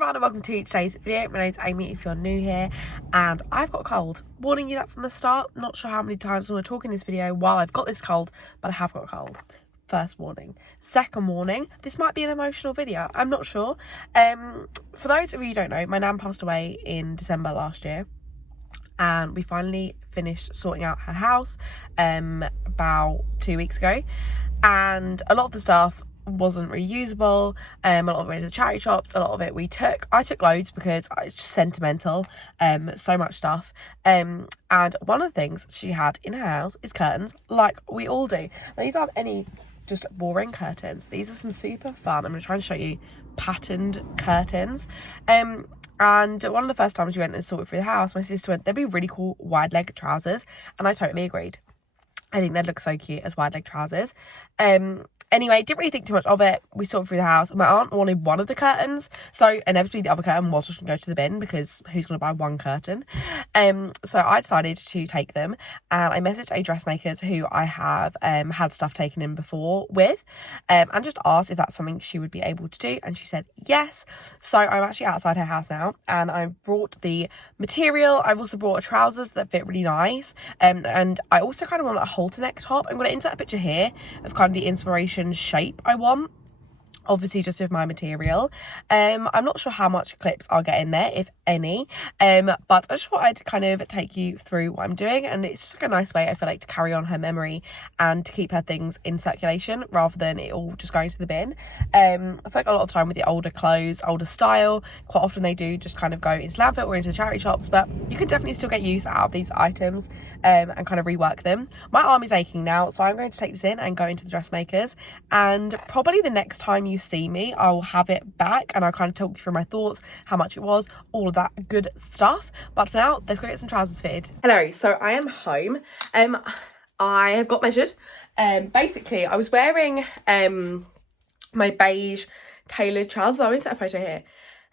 everyone and welcome to today's video. My name's Amy if you're new here, and I've got a cold. Warning you that from the start. Not sure how many times I'm going to talk in this video while I've got this cold, but I have got a cold. First warning. Second warning, this might be an emotional video. I'm not sure. For those of you who don't know, my nan passed away in December last year, and we finally finished sorting out her house about 2 weeks ago, and a lot of the stuff wasn't really usable. A lot of it went to the charity shops, a lot of it I took loads because it's just sentimental, so much stuff, and one of the things she had in her house is curtains, like we all do. Now, these aren't any just boring curtains, these are some super fun. I'm going to try and show you patterned curtains. And one of the first times we went and saw it through the house, my sister went, "They'd be really cool wide leg trousers," and I totally agreed. I think they'd look so cute as wide leg trousers. Anyway, didn't really think too much of it. We saw it through the house. My aunt wanted one of the curtains, so inevitably the other curtain was just going to go to the bin because who's going to buy one curtain? So I decided to take them, and I messaged a dressmaker who I have had stuff taken in before with, and just asked if that's something she would be able to do, and she said yes. So I'm actually outside her house now, and I've brought the material. I've also brought trousers that fit really nice, and I also kind of want a halter neck top. I'm going to insert a picture here of kind of the inspiration shape I want, obviously just with my material. I'm not sure how much clips I'll get in there, if any, but I just thought I'd kind of take you through what I'm doing, and it's just like a nice way, I feel like, to carry on her memory and to keep her things in circulation rather than it all just going to the bin. I feel like a lot of the time with the older clothes, older style, quite often they do just kind of go into landfill or into the charity shops, but you can definitely still get use out of these items and kind of rework them. My arm is aching now, so I'm going to take this in and go into the dressmakers, and probably the next time you see me I'll have it back and I'll kind of talk you through my thoughts, how much it was, all of that good stuff. But for now, let's go get some trousers fitted. Hello, so I am home. I have got measured. Basically I was wearing my beige tailored trousers. I'm going to set a photo here.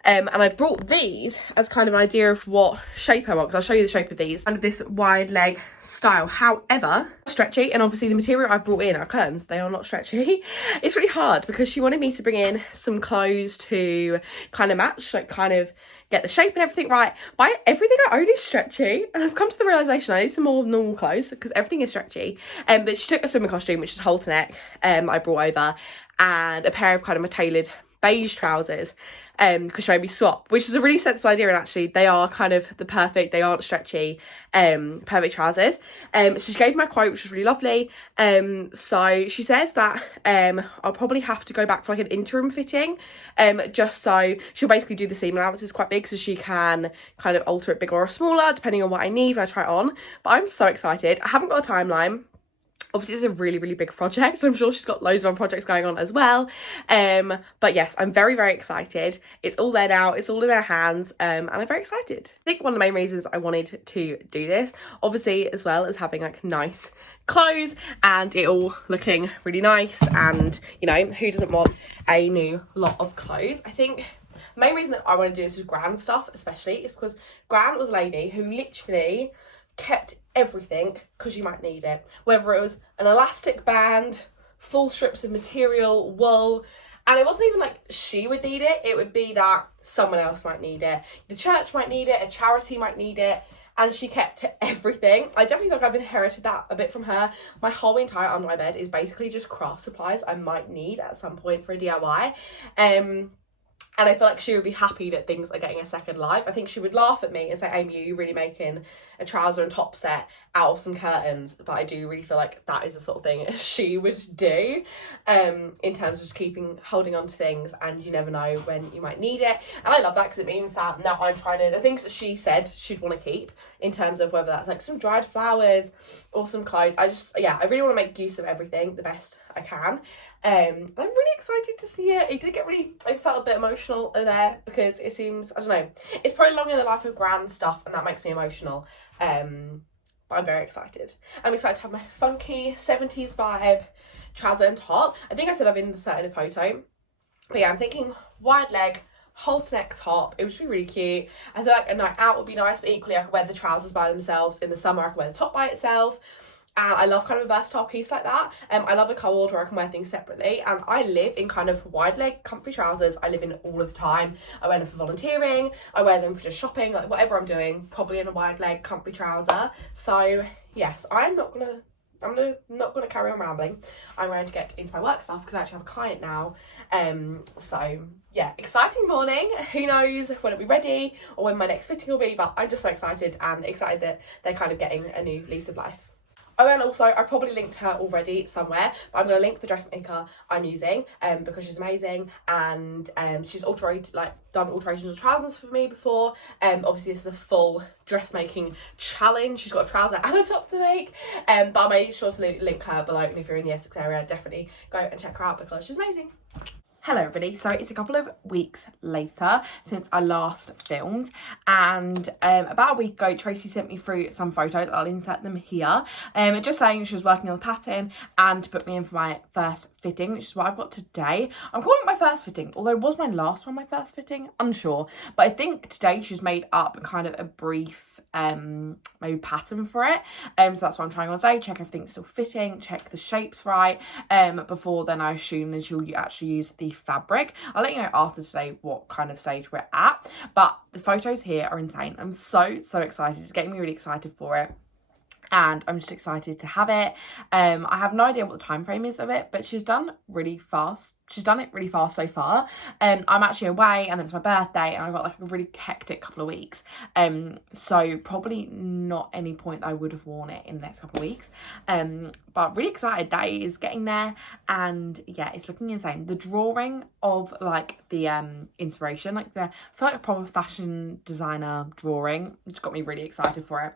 And I brought these as kind of an idea of what shape I want, because I'll show you the shape of these. Kind of this wide leg style. However, stretchy, and obviously the material I brought in are curtains. They are not stretchy. It's really hard because she wanted me to bring in some clothes to kind of match, like kind of get the shape and everything right. But everything I own is stretchy, and I've come to the realisation I need some more normal clothes because everything is stretchy. But she took a swimming costume, which is halter neck, I brought over, and a pair of kind of my tailored beige trousers, because she made me swap, which is a really sensible idea, and actually they are kind of the perfect, they aren't stretchy, perfect trousers. So she gave me my quote, which was really lovely. So she says that I'll probably have to go back for like an interim fitting, just so she'll basically do the seam allowances quite big, so she can kind of alter it bigger or smaller depending on what I need when I try it on. But I'm so excited. I haven't got a timeline. Obviously, it's a really, really big project. I'm sure she's got loads of other projects going on as well. But yes, I'm very, very excited. It's all there now. It's all in her hands. And I'm very excited. I think one of the main reasons I wanted to do this, obviously, as well as having like nice clothes and it all looking really nice. And, you know, who doesn't want a new lot of clothes? I think the main reason that I want to do this with Gran stuff, especially, is because Gran was a lady who literally kept everything because you might need it, whether it was an elastic band, full strips of material, wool, and it wasn't even like she would need it, it would be that someone else might need it, the church might need it, a charity might need it, and she kept everything. I definitely think I've inherited that a bit from her. My whole entire under my bed is basically just craft supplies I might need at some point for a DIY. And I feel like she would be happy that things are getting a second life. I think she would laugh at me and say, "Amy, you're really making a trouser and top set out of some curtains." But I do really feel like that is the sort of thing she would do, in terms of just holding on to things, and you never know when you might need it. And I love that because it means that now I'm trying to, the things that she said she'd want to keep, in terms of whether that's like some dried flowers or some clothes. I really want to make use of everything the best I can. I'm really excited to see it. It did get really, I felt a bit emotional there because it seems, I don't know, it's probably long in the life of Gran stuff, and that makes me emotional. But I'm very excited. I'm excited to have my funky 70s vibe trouser and top. I think I said I've inserted a photo, but yeah, I'm thinking wide leg, halter neck top. It would just be really cute. I feel like a night out would be nice, but equally I could wear the trousers by themselves. In the summer I could wear the top by itself. and I love kind of a versatile piece like that. I love a co-ord where I can wear things separately, and I live in kind of wide leg comfy trousers. I live in all of the time. I wear them for volunteering, I wear them for just shopping, like whatever I'm doing, probably in a wide leg comfy trouser. So yes, I'm not gonna carry on rambling. I'm going to get into my work stuff because I actually have a client now. So yeah, exciting morning. Who knows when it'll be ready or when my next fitting will be, but I'm just so excited, and excited that they're kind of getting a new lease of life. Oh, and also I probably linked her already somewhere, but I'm going to link the dressmaker I'm using because she's amazing, and she's done alterations of trousers for me before. Obviously this is a full dressmaking challenge. She's got a trouser and a top to make, but I'll make sure to link her below, and if you're in the Essex area, definitely go and check her out because she's amazing. Hello everybody, so it's a couple of weeks later since I last filmed, and about a week ago Tracy sent me through some photos. I'll insert them here, just saying she was working on the pattern and to book me in for my first fitting, which is what I've got today. I'm calling it my first fitting, although was my last one my first fitting? Unsure, but I think today she's made up kind of a brief maybe pattern for it, so that's what I'm trying on today. Check everything's still fitting, check the shape's right, before then I assume that she'll actually use the fabric. I'll let you know after today what kind of stage we're at, but the photos here are insane. I'm so excited. It's getting me really excited for it, and I'm just excited to have it. I have no idea what the time frame is of it, but she's done really fast. She's done it really fast so far. I'm actually away, and then it's my birthday, and I've got like a really hectic couple of weeks. So probably not any point that I would have worn it in the next couple of weeks. But really excited that it is getting there, and yeah, it's looking insane. The drawing of like the inspiration, like I feel like a proper fashion designer drawing, just got me really excited for it.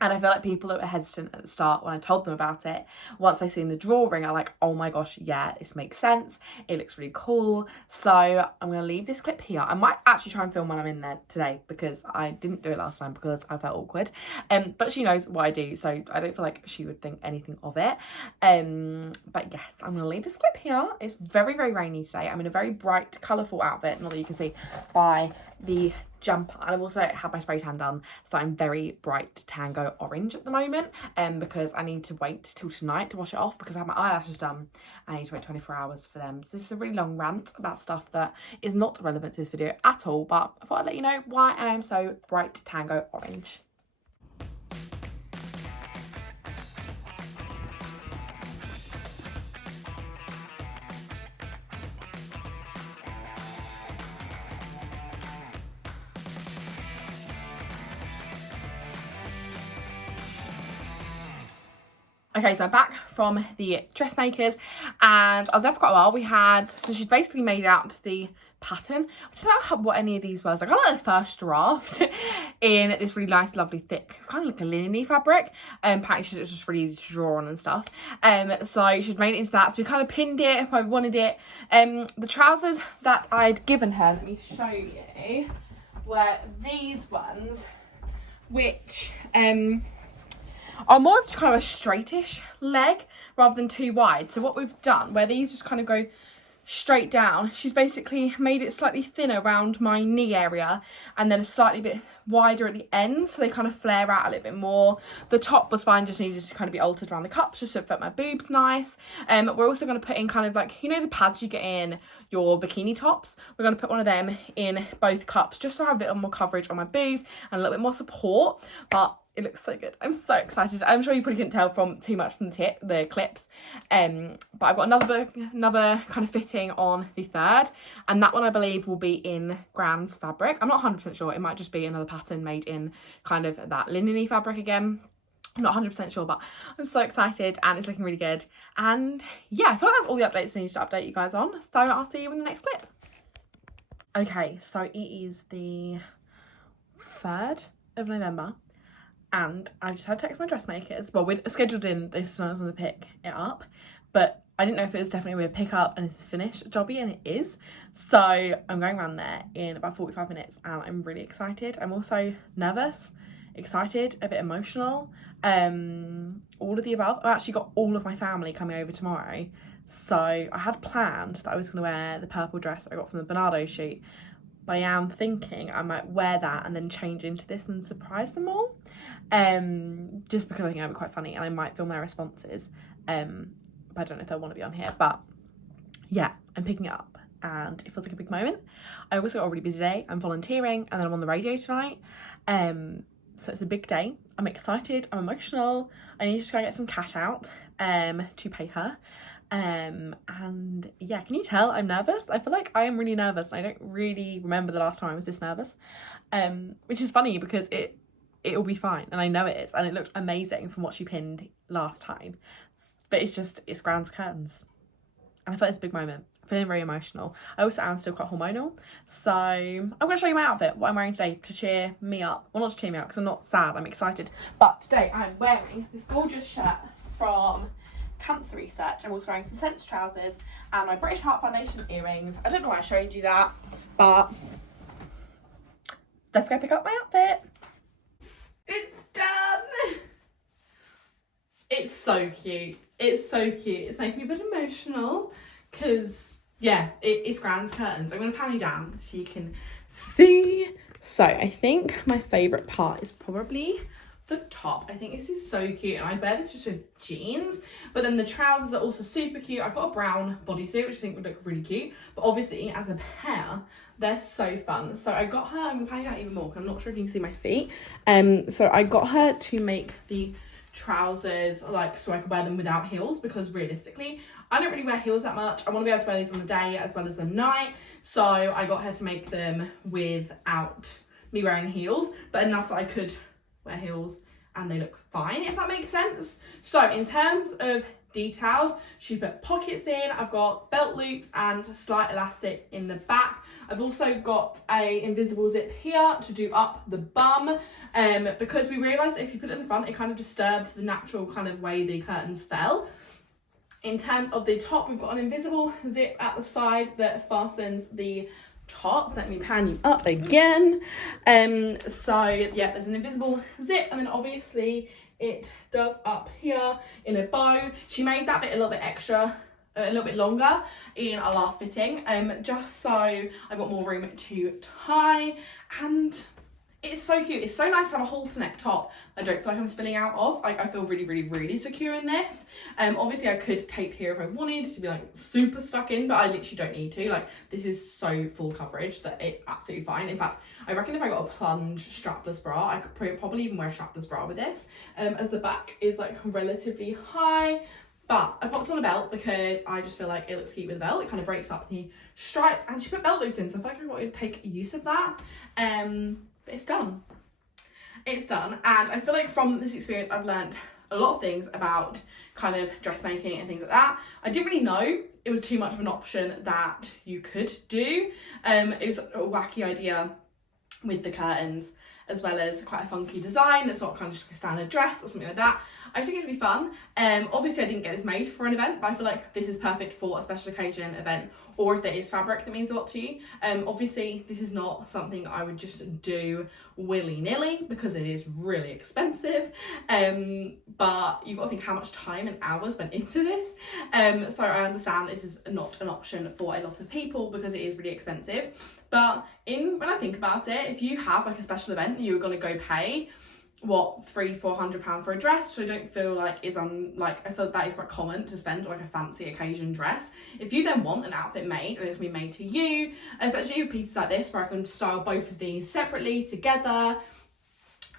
And I feel like people that were hesitant at the start when I told them about it, once they seen the drawing, are like, oh my gosh, yeah, this makes sense. It looks really cool. So I'm going to leave this clip here. I might actually try and film when I'm in there today because I didn't do it last time because I felt awkward. But she knows what I do, so I don't feel like she would think anything of it. But yes, I'm going to leave this clip here. It's very rainy today. I'm in a very bright, colourful outfit, not that you can see by the jumper, and I've also had my spray tan done, so I'm very bright tango orange at the moment, because I need to wait till tonight to wash it off because I have my eyelashes done. I need to wait 24 hours for them. So this is a really long rant about stuff that is not relevant to this video at all, but I thought I'd let you know why I am so bright tango orange. Okay, so I'm back from the dressmakers, and I was there for quite a while. So she's basically made out the pattern. I don't know what any of these was. I kind of like the first draft in this really nice, lovely, thick, kind of like a linen-y fabric. Apparently it was just really easy to draw on and stuff. So she'd made it into that. So we kind of pinned it if I wanted it. The trousers that I'd given her, let me show you, were these ones, which are more of just kind of a straightish leg rather than too wide. So what we've done, where these just kind of go straight down, she's basically made it slightly thinner around my knee area and then a slightly bit wider at the ends, so they kind of flare out a little bit more. The top was fine, just needed to kind of be altered around the cups just so it fit my boobs nice. We're also going to put in kind of like, you know, the pads you get in your bikini tops, we're going to put one of them in both cups just so I have a bit more coverage on my boobs and a little bit more support. But it looks so good. I'm so excited. I'm sure you probably couldn't tell from too much from the clips. But I've got another kind of fitting on the 3rd, and that one I believe will be in Grand's fabric. I'm not 100% sure. It might just be another pattern made in kind of that linen-y fabric again. I'm not 100% sure, but I'm so excited and it's looking really good. And yeah, I feel like that's all the updates I need to update you guys on. So I'll see you in the next clip. Okay, so it is the 3rd of November. And I just had to text my dressmakers. Well, we'd scheduled in this when I was going to pick it up, but I didn't know if it was definitely going to be a pick up and it's finished jobby, and it is. So I'm going around there in about 45 minutes and I'm really excited. I'm also nervous, excited, a bit emotional, all of the above. I've actually got all of my family coming over tomorrow. So I had planned that I was going to wear the purple dress I got from the Bernardo shoot, but I am thinking I might wear that and then change into this and surprise them all. just because I think it'll be quite funny and I might film their responses. But I don't know if they'll want to be on here, but yeah, I'm picking it up and it feels like a big moment. I also got a really busy day. I'm volunteering and then I'm on the radio tonight. So it's a big day. I'm excited, I'm emotional. I need to go get some cash out to pay her. And yeah, can you tell I'm nervous? I feel like I am really nervous and I don't really remember the last time I was this nervous. Which is funny because it'll be fine and I know it is, and it looked amazing from what she pinned last time. But it's Grand's curtains. And I feel like it's a big moment. I'm feeling very emotional. I also am still quite hormonal. So I'm going to show you my outfit, what I'm wearing today to cheer me up. Well, not to cheer me up because I'm not sad, I'm excited. But today I'm wearing this gorgeous shirt from Cancer Research. I'm also wearing some Sense trousers and my British Heart Foundation earrings. I don't know why I showed you that, but let's go pick up my outfit. It's done. It's so cute. It's so cute. It's making me a bit emotional because, yeah, it's Grand's curtains. I'm going to pan you down so you can see. So I think my favourite part is probably the top. I think this is so cute and I wear this just with jeans, but then the trousers are also super cute. I've got a brown bodysuit which I think would look really cute, but obviously as a pair they're so fun. So I got her, I'm going to pan you down even more because I'm not sure if you can see my feet. So I got her to make the trousers like so I could wear them without heels, because realistically I don't really wear heels that much. I want to be able to wear these on the day as well as the night, so I got her to make them without me wearing heels, but enough that I could wear heels and they look fine, if that makes sense. So in terms of details, she put pockets in, I've got belt loops and slight elastic in the back. I've also got a invisible zip here to do up the bum, because we realised if you put it in the front it kind of disturbed the natural kind of way the curtains fell. In terms of the top, we've got an invisible zip at the side that fastens the top. Let me pan you up again. So yeah, there's an invisible zip, and then obviously it does up here in a bow. She made that bit a little bit extra, a little bit longer in our last fitting, just so I've got more room to tie. And it's so cute. It's so nice to have a halter neck top I don't feel like I'm spilling out of. I feel really, really, really secure in this. Obviously I could tape here if I wanted to be like super stuck in, but I literally don't need to. Like, this is so full coverage that it's absolutely fine. In fact, I reckon if I got a plunge strapless bra, I could probably even wear a strapless bra with this, as the back is like relatively high. But I popped on a belt because I just feel like it looks cute with a belt. It kind of breaks up the stripes, and she put belt loops in, so I feel like I wanted to take use of that. But it's done. It's done, and I feel like from this experience I've learned a lot of things about kind of dressmaking and things like that. I didn't really know it was too much of an option that you could do. It was a wacky idea with the curtains, as well as quite a funky design. It's not kind of just like a standard dress or something like that. I just think it'd be fun. Obviously I didn't get this made for an event, but I feel like this is perfect for a special occasion event, or if there is fabric that means a lot to you. Obviously this is not something I would just do willy-nilly because it is really expensive, but you've got to think how much time and hours went into this. So I understand this is not an option for a lot of people because it is really expensive. But when I think about it, if you have like a special event that you were going to go pay, what, £300-400 for a dress, which I don't feel like is I feel like that is quite common to spend on like a fancy occasion dress. If you then want an outfit made and it's going to be made to you, especially with pieces like this where I can style both of these separately together.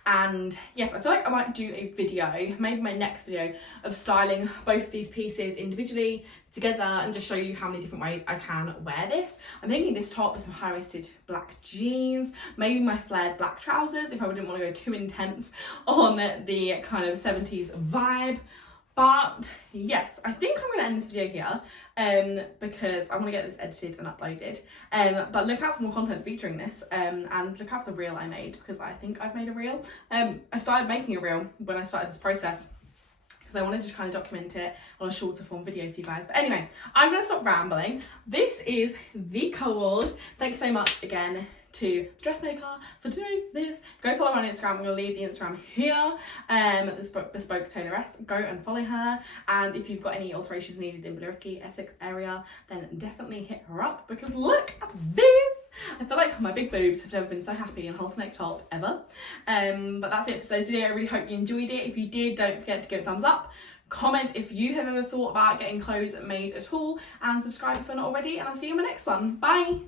And yes, I feel like I might do a video, maybe my next video, of styling both these pieces individually together and just show you how many different ways I can wear this. I'm thinking this top with some high-waisted black jeans, maybe my flared black trousers if I didn't want to go too intense on the kind of 70s vibe. But yes, I think I'm going to end this video here because I want to get this edited and uploaded. But look out for more content featuring this, and look out for the reel I made, because I think I've made a reel. I started making a reel when I started this process because I wanted to kind of document it on a shorter form video for you guys. But anyway, I'm going to stop rambling. This is the CO-ORD. Thanks so much again to the dressmaker for doing this. Go follow her on Instagram. I'm going to leave the Instagram here. The Bespoke Tailoress. Go and follow her. And if you've got any alterations needed in Billericay, Essex area, then definitely hit her up, because look at this. I feel like my big boobs have never been so happy in a halter neck top ever. But that's it for today's video. I really hope you enjoyed it. If you did, don't forget to give it a thumbs up. Comment if you have ever thought about getting clothes made at all, and subscribe if you're not already, and I'll see you in my next one. Bye!